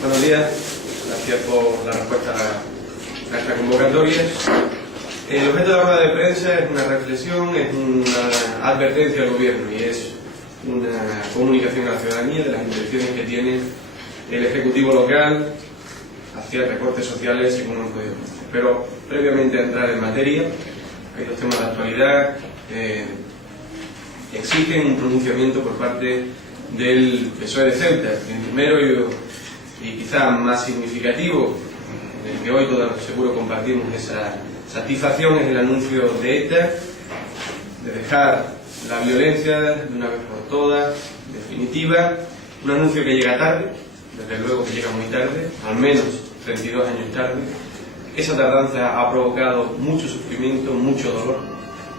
Buenos días, gracias por la respuesta a esta convocatoria. El objeto de la rueda de prensa es una reflexión, es una advertencia al gobierno y es una comunicación a la ciudadanía de las intenciones que tiene el Ejecutivo local hacia recortes sociales y económicos y demás. Pero previamente a entrar en materia, hay dos temas de actualidad que exigen un pronunciamiento por parte del PSOE de Ceuta. El primero y quizá más significativo, del que hoy todos seguro compartimos esa satisfacción, es el anuncio de ETA de dejar la violencia de una vez por todas, definitiva. Un anuncio que llega tarde, desde luego que llega muy tarde, al menos 32 años tarde. Esa tardanza ha provocado mucho sufrimiento, mucho dolor,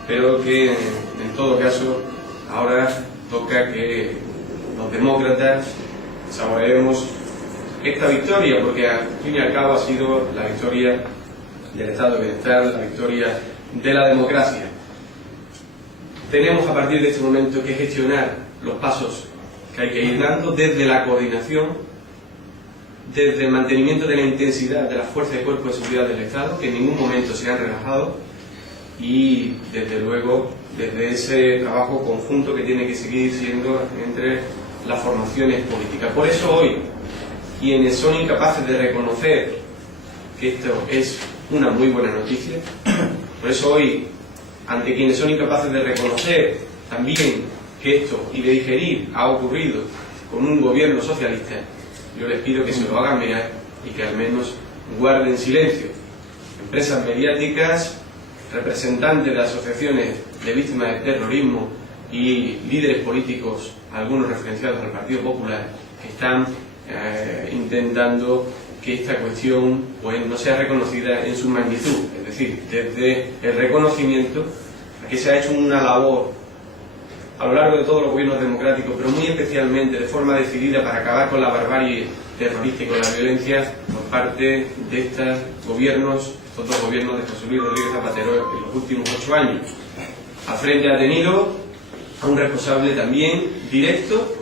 pero que en todo caso ahora toca que los demócratas saboreemos esta victoria, porque al fin y al cabo ha sido la victoria del Estado de Bienestar, la victoria de la democracia. Tenemos a partir de este momento que gestionar los pasos que hay que ir dando desde la coordinación, desde el mantenimiento de la intensidad de las fuerzas de cuerpo de seguridad del Estado, que en ningún momento se han relajado, y desde luego desde ese trabajo conjunto que tiene que seguir siendo entre las formaciones políticas. Por eso hoy, quienes son incapaces de reconocer que esto es una muy buena noticia, por eso hoy, ante quienes son incapaces de reconocer también que esto y de digerir ha ocurrido con un gobierno socialista, yo les pido que se lo hagan mirar y que al menos guarden silencio. Empresas mediáticas, representantes de asociaciones de víctimas de terrorismo y líderes políticos, algunos referenciados al Partido Popular, que están intentando que esta cuestión pues, no sea reconocida en su magnitud, es decir, desde el reconocimiento a que se ha hecho una labor a lo largo de todos los gobiernos democráticos, pero muy especialmente de forma decidida para acabar con la barbarie terrorista y con la violencia por parte de estos dos gobiernos de José Luis Rodríguez Zapatero en los últimos 8 años. Al frente ha tenido a un responsable también directo,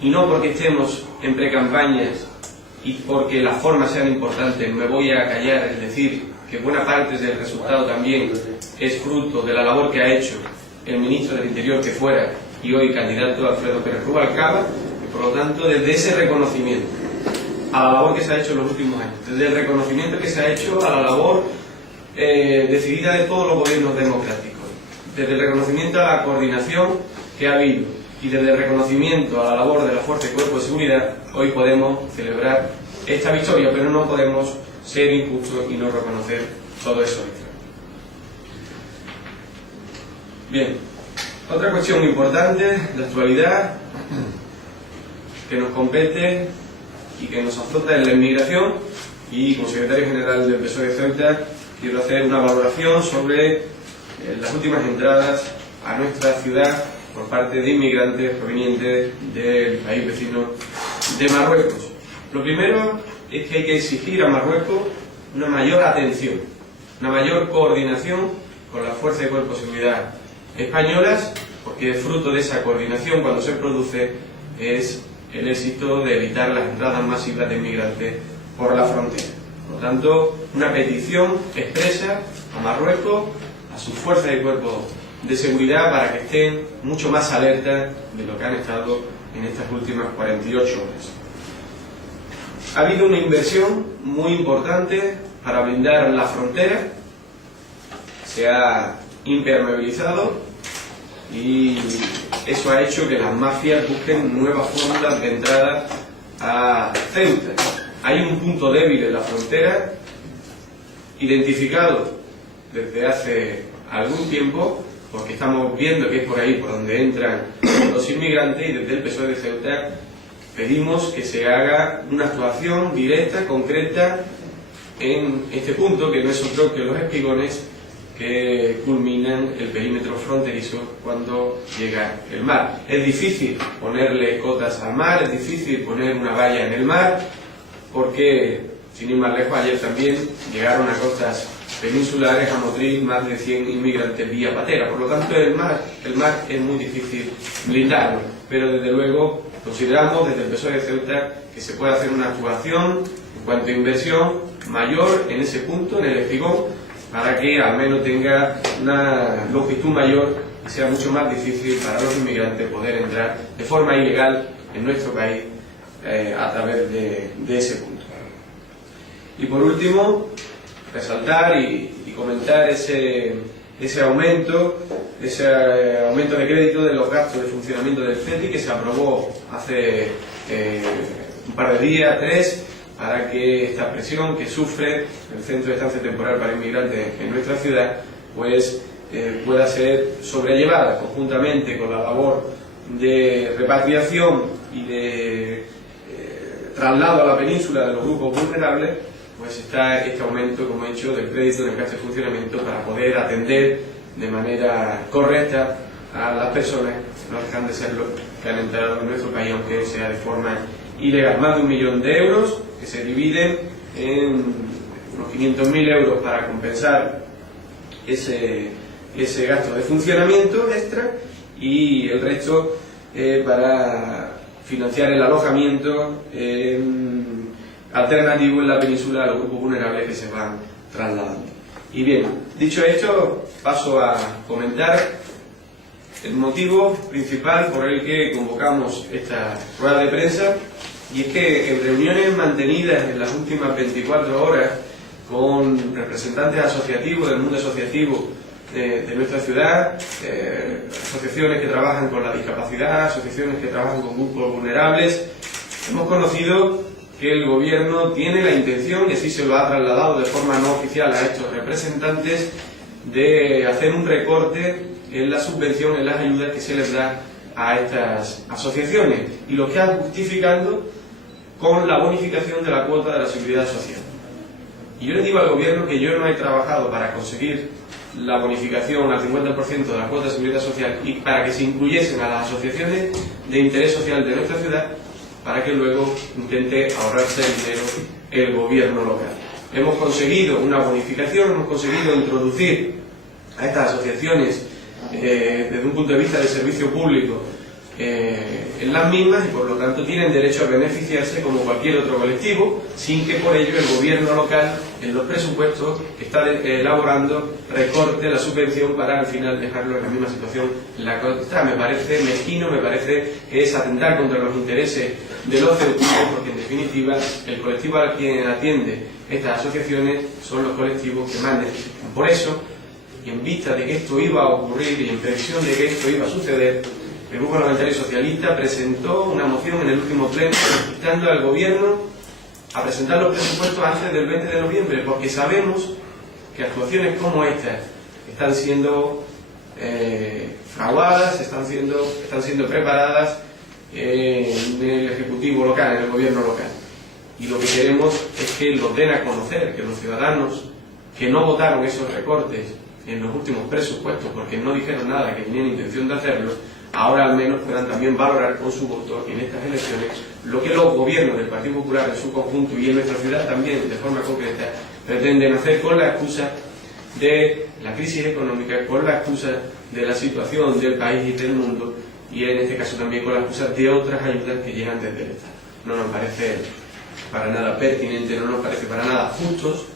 y no porque estemos en precampañas y porque las formas sean importantes me voy a callar, es decir, que buena parte del resultado también es fruto de la labor que ha hecho el ministro del Interior que fuera y hoy candidato Alfredo Pérez Rubalcaba, y por lo tanto desde ese reconocimiento a la labor que se ha hecho en los últimos años, desde el reconocimiento que se ha hecho a la labor decidida de todos los gobiernos democráticos, desde el reconocimiento a la coordinación que ha habido y desde el reconocimiento a la labor de la Fuerza de Cuerpo de Seguridad, hoy podemos celebrar esta victoria, pero no podemos ser injustos y no reconocer todo eso. Bien, otra cuestión importante de actualidad que nos compete y que nos afronta es la inmigración, y como secretario general del PSOE de Ceuta quiero hacer una valoración sobre las últimas entradas a nuestra ciudad por parte de inmigrantes provenientes del país vecino de Marruecos. Lo primero es que hay que exigir a Marruecos una mayor atención, una mayor coordinación con las fuerzas de cuerpo de seguridad españolas, porque fruto de esa coordinación, cuando se produce, es el éxito de evitar las entradas masivas de inmigrantes por la frontera. Por lo tanto, una petición expresa a Marruecos, a sus fuerzas de cuerpo de seguridad, para que estén mucho más alertas de lo que han estado en estas últimas 48 horas. Ha habido una inversión muy importante para blindar la frontera, se ha impermeabilizado y eso ha hecho que las mafias busquen nuevas fórmulas de entrada a Ceuta. Hay un punto débil en la frontera identificado desde hace algún tiempo, porque estamos viendo que es por ahí por donde entran los inmigrantes, y desde el PSOE de Ceuta pedimos que se haga una actuación directa, concreta, en este punto, que no es otro que los espigones que culminan el perímetro fronterizo cuando llega el mar. Es difícil ponerle cotas al mar, es difícil poner una valla en el mar, porque, sin ir más lejos, ayer también llegaron a costas peninsulares a Motril más de 100 inmigrantes vía patera. Por lo tanto, el mar es muy difícil blindarlo, pero desde luego consideramos desde el PSOE de Ceuta que se puede hacer una actuación en cuanto a inversión mayor en ese punto, en el espigón, para que al menos tenga una longitud mayor y sea mucho más difícil para los inmigrantes poder entrar de forma ilegal en nuestro país a través de ese punto. Y por último, resaltar y comentar ese aumento de crédito de los gastos de funcionamiento del CETI que se aprobó hace un par de días, 3, para que esta presión que sufre el Centro de Estancia Temporal para Inmigrantes en nuestra ciudad pues pueda ser sobrellevada conjuntamente con la labor de repatriación y de traslado a la península de los grupos vulnerables. Pues está este aumento, como he dicho, del crédito del gasto de funcionamiento para poder atender de manera correcta a las personas que no dejan de serlo, que han entrado en nuestro país, aunque sea de forma ilegal. Más de 1 millón de euros que se dividen en unos 500.000 euros para compensar ese gasto de funcionamiento extra y el resto para financiar el alojamiento alternativo en la península a los grupos vulnerables que se van trasladando. Y bien, dicho esto, paso a comentar el motivo principal por el que convocamos esta rueda de prensa, y es que en reuniones mantenidas en las últimas 24 horas con representantes asociativos del mundo asociativo de nuestra ciudad, asociaciones que trabajan con la discapacidad, asociaciones que trabajan con grupos vulnerables, hemos conocido que el gobierno tiene la intención, y así se lo ha trasladado de forma no oficial a estos representantes, de hacer un recorte en la subvención, en las ayudas que se les da a estas asociaciones, y lo que han justificando con la bonificación de la cuota de la seguridad social. Y yo le digo al gobierno que yo no he trabajado para conseguir la bonificación al 50% de la cuota de seguridad social y para que se incluyesen a las asociaciones de interés social de nuestra ciudad, para que luego intente ahorrarse el dinero el gobierno local. Hemos conseguido una bonificación, hemos conseguido introducir a estas asociaciones desde un punto de vista de servicio público en las mismas, y por lo tanto tienen derecho a beneficiarse como cualquier otro colectivo, sin que por ello el gobierno local en los presupuestos que está elaborando recorte la subvención para al final dejarlo en la misma situación en la que está. Me parece mezquino, me parece que es atentar contra los intereses de los ceutíes, porque en definitiva el colectivo al quien atiende estas asociaciones son los colectivos que más necesitan. Por eso, y en vista de que esto iba a ocurrir y en previsión de que esto iba a suceder, el Grupo Parlamentario Socialista presentó una moción en el último pleno instando al gobierno a presentar los presupuestos antes del 20 de noviembre, porque sabemos que actuaciones como estas están siendo fraguadas, están siendo preparadas en el Ejecutivo local, en el gobierno local. Y lo que queremos es que los den a conocer, que los ciudadanos que no votaron esos recortes en los últimos presupuestos porque no dijeron nada, que tenían intención de hacerlo, ahora al menos puedan también valorar con su voto en estas elecciones lo que los gobiernos del Partido Popular en su conjunto y en nuestra ciudad también de forma concreta pretenden hacer con la excusa de la crisis económica, con la excusa de la situación del país y del mundo, y en este caso también con la excusa de otras ayudas que llegan desde el Estado. No nos parece para nada pertinente, no nos parece para nada justos,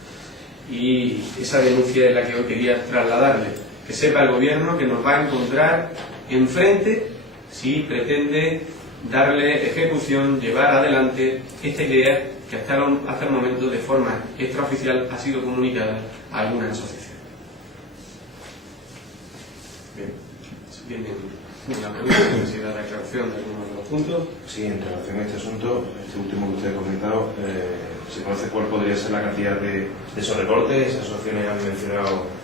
y esa denuncia es la que hoy quería trasladarle. Que sepa el gobierno que nos va a encontrar enfrente si pretende darle ejecución, llevar adelante esta idea que hasta el momento de forma extraoficial ha sido comunicada a algunas asociaciones. Bien, ¿tienen alguna necesidad de aclaración de alguno de los puntos? Sí, en relación a este asunto, este último que usted ha comentado, ¿se conoce cuál podría ser la cantidad de esos recortes? ¿Esas asociaciones han mencionado?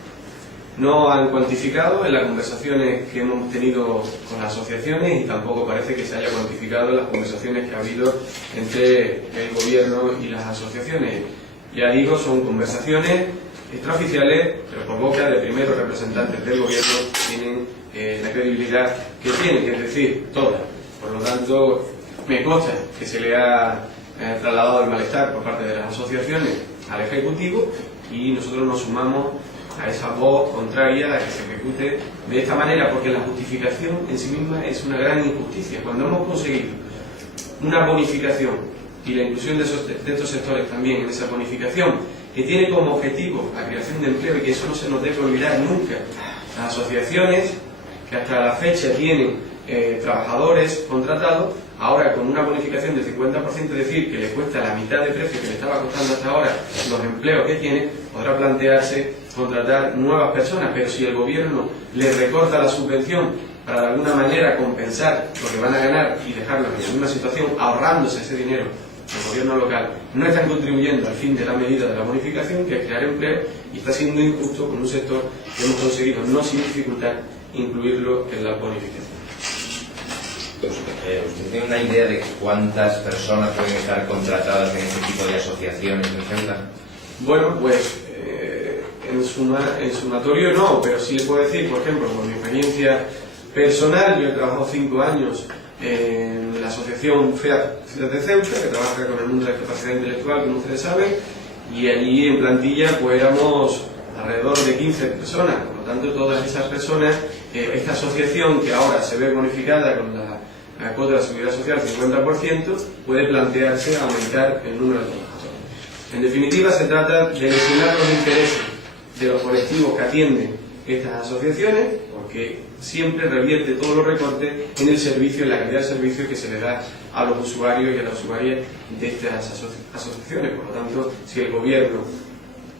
No han cuantificado en las conversaciones que hemos tenido con las asociaciones, y tampoco parece que se haya cuantificado en las conversaciones que ha habido entre el gobierno y las asociaciones. Ya digo, son conversaciones extraoficiales, pero por boca de primeros representantes del gobierno tienen la credibilidad que tienen, que es decir, todas. Por lo tanto, me consta que se le ha trasladado el malestar por parte de las asociaciones al Ejecutivo, y nosotros nos sumamos a esa voz contraria a que se ejecute de esta manera, porque la justificación en sí misma es una gran injusticia. Cuando hemos conseguido una bonificación y la inclusión de estos sectores también en esa bonificación, que tiene como objetivo la creación de empleo, y que eso no se nos debe olvidar nunca. Las asociaciones que hasta la fecha tienen trabajadores contratados, ahora con una bonificación del 50%, es decir, que le cuesta la mitad de precio que le estaba costando hasta ahora los empleos que tiene, podrá plantearse contratar nuevas personas. Pero si el gobierno le recorta la subvención para de alguna manera compensar lo que van a ganar y dejarlos en la misma situación, ahorrándose ese dinero el gobierno local, no están contribuyendo al fin de la medida de la bonificación, que es crear empleo, y está siendo injusto con un sector que hemos conseguido, no sin dificultad, incluirlo en la bonificación. ¿Usted tiene una idea de cuántas personas pueden estar contratadas en este tipo de asociaciones en Ceuta? Bueno, pues en sumatorio no, pero sí le puedo decir, por ejemplo, por mi experiencia personal, yo he trabajado 5 años en la asociación FEAD Ciudad de Ceuta, que trabaja con el mundo de la discapacidad intelectual, como ustedes saben, y allí en plantilla pues éramos alrededor de 15 personas. Por lo tanto, todas esas personas, esta asociación, que ahora se ve bonificada con la cuota de la seguridad social 50%, puede plantearse aumentar el número de trabajadores. En definitiva, se trata de lesionar los intereses de los colectivos que atienden estas asociaciones, porque siempre revierte todos los recortes en el servicio, en la calidad del servicio que se le da a los usuarios y a las usuarias de estas asociaciones. Por lo tanto, si el gobierno,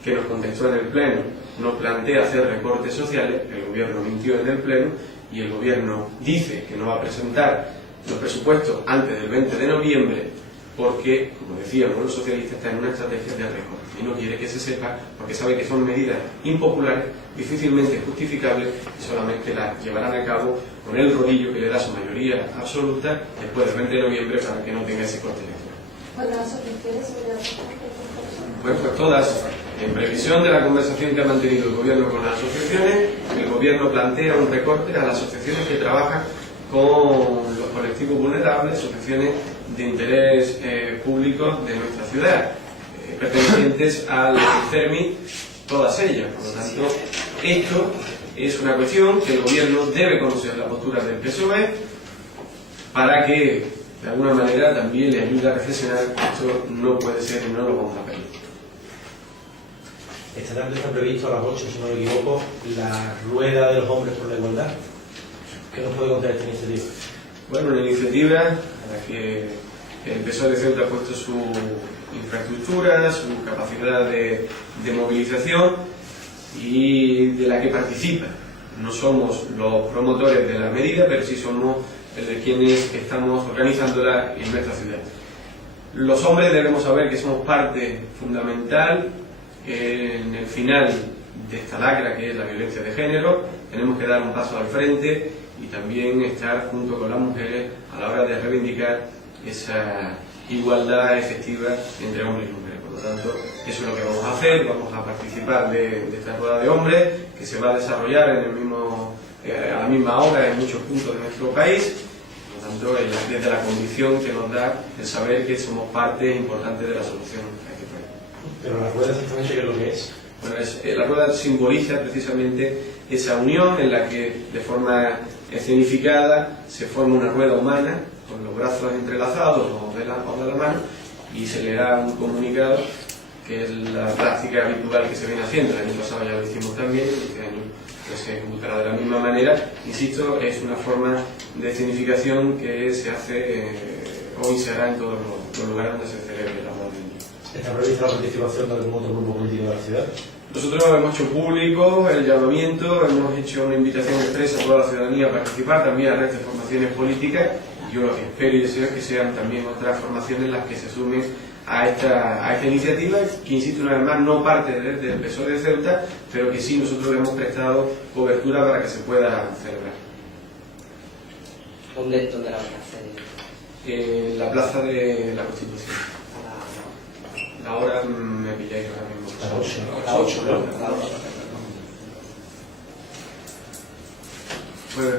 que nos contestó en el Pleno, nos plantea hacer recortes sociales, el gobierno mintió en el Pleno, y el gobierno dice que no va a presentar los presupuestos antes del 20 de noviembre, porque, como decíamos, los socialistas están en una estrategia de recorte y no quiere que se sepa, porque sabe que son medidas impopulares, difícilmente justificables, y solamente las llevarán a cabo con el rodillo que le da su mayoría absoluta después del 20 de noviembre, para que no tenga ese corte electoral. Bueno, pues todas, en previsión de la conversación que ha mantenido el gobierno con las asociaciones, el gobierno plantea un recorte a las asociaciones que trabajan con los colectivos vulnerables, asociaciones de interés público de nuestra ciudad, pertenecientes al CERMI, todas ellas. Por lo tanto, esto es una cuestión que el gobierno debe conocer la postura del PSOE, para que de alguna manera también le ayude a reflexionar que esto no puede ser y no lo vamos a permitir. Esta tarde está previsto a las 8, si no me equivoco, la rueda de los hombres por la igualdad. ¿Qué nos puede contar esta iniciativa? Bueno, una iniciativa a la que el PSOE de Ceuta ha puesto su infraestructura, su capacidad de movilización, y de la que participa. No somos los promotores de la medida, pero sí somos de quienes estamos organizándola en nuestra ciudad. Los hombres debemos saber que somos parte fundamental en el final de esta lacra que es la violencia de género. Tenemos que dar un paso al frente y también estar junto con las mujeres a la hora de reivindicar esa igualdad efectiva entre hombres y mujeres. Por lo tanto, eso es lo que vamos a hacer. Vamos a participar de esta rueda de hombres, que se va a desarrollar en a la misma hora en muchos puntos de nuestro país. Por lo tanto, desde la condición que nos da el saber que somos parte importante de la solución a este problema. Pero la rueda exactamente, ¿qué es lo que es? Bueno, la rueda simboliza precisamente esa unión en la que, de forma escenificada, se forma una rueda humana con los brazos entrelazados o de la mano, y se le da un comunicado, que es la práctica habitual que se viene haciendo. El año pasado ya lo hicimos también, este año pues se ejecutará de la misma manera. Insisto, es una forma de escenificación que se hace hoy, se hará en todos los lugares donde se celebre la rueda. ¿Está prevista la participación de algún otro grupo político de la ciudad? Nosotros hemos hecho público el llamamiento, hemos hecho una invitación expresa a toda la ciudadanía a participar, también a redes de formaciones políticas. Yo lo que espero y deseo es que sean también otras formaciones las que se sumen a esta iniciativa, que, insisto una vez más, no parte del PSOE de Ceuta, pero que sí nosotros le hemos prestado cobertura para que se pueda celebrar. ¿Dónde la van a hacer? En la Plaza de la Constitución. La hora me pilláis ahora mismo. A las 8, ¿no? Pues,